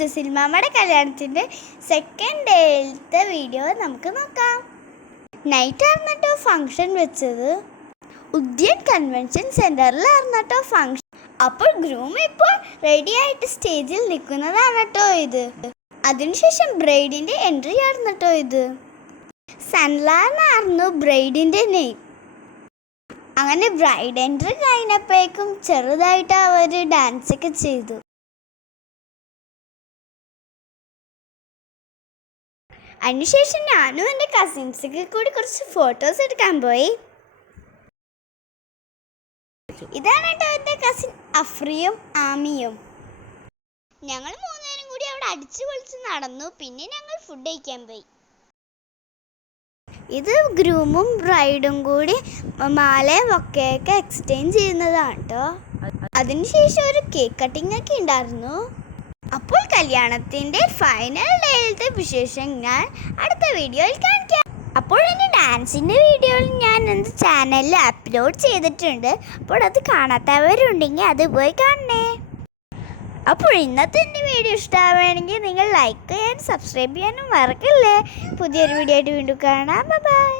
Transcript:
ജസിൽമാമയുടെ കല്യാണത്തിൻ്റെ second ഡേയിലത്തെ video നമുക്ക് നോക്കാം. നൈറ്റായിരുന്നു കേട്ടോ ഫങ്ഷൻ വെച്ചത്. ഉദ്യാൻ കൺവെൻഷൻ സെൻറ്ററിലായിരുന്നു കേട്ടോ ഫങ്ഷൻ. അപ്പോൾ ഗ്രൂം ഇപ്പോൾ റെഡി ആയിട്ട് സ്റ്റേജിൽ നിൽക്കുന്നതാണ് കേട്ടോ ഇത്. അതിനുശേഷം ബ്രൈഡിൻ്റെ എൻട്രി ആയിരുന്നു കേട്ടോ ഇത്. സൻലാന്നായിരുന്നു ബ്രൈഡിൻ്റെ നെയിം. അങ്ങനെ ബ്രൈഡ് എൻട്രി കഴിഞ്ഞപ്പോഴേക്കും ചെറുതായിട്ട് അവർ ഡാൻസൊക്കെ ചെയ്തു. അതിനുശേഷം ഞാനും എൻ്റെ കസിൻസൊക്കെ കൂടി കുറച്ച് ഫോട്ടോസ് എടുക്കാൻ പോയി. ഇതാണ് കേട്ടോ എൻ്റെ കസിൻ അഫ്രിയും ആമിയും. ഞങ്ങൾ മൂന്നുപേരും കൂടി അവിടെ അടിച്ചു പൊളിച്ച് നടന്നു. പിന്നെ ഞങ്ങൾ ഫുഡ് കഴിക്കാൻ പോയി. ഇത് ഗ്രൂമും ബ്രൈഡും കൂടി മാലയും ഒക്കെയൊക്കെ എക്സ്ചേഞ്ച് ചെയ്യുന്നതാണ് കേട്ടോ. അതിനുശേഷം ഒരു കേക്ക് കട്ടിംഗ് ഒക്കെ ഉണ്ടായിരുന്നു. അപ്പോൾ കല്യാണത്തിൻ്റെ ഫൈനൽ ഡേയിലത്തെ വിശേഷം ഞാൻ അടുത്ത വീഡിയോയിൽ കാണിക്കാം. അപ്പോൾ എൻ്റെ ഡാൻസിൻ്റെ വീഡിയോയിൽ ഞാൻ എൻ്റെ ചാനലിൽ അപ്ലോഡ് ചെയ്തിട്ടുണ്ട്. അപ്പോൾ അത് കാണാത്തവരുണ്ടെങ്കിൽ അത് പോയി കാണണേ. അപ്പോൾ ഇന്നത്തെ എൻ്റെ വീഡിയോ ഇഷ്ടമാവുകയാണെങ്കിൽ നിങ്ങൾ ലൈക്ക് ചെയ്യാനും സബ്സ്ക്രൈബ് ചെയ്യാനും മറക്കല്ലേ. പുതിയൊരു വീഡിയോ ആയിട്ട് വീണ്ടും കാണാം. ബൈ.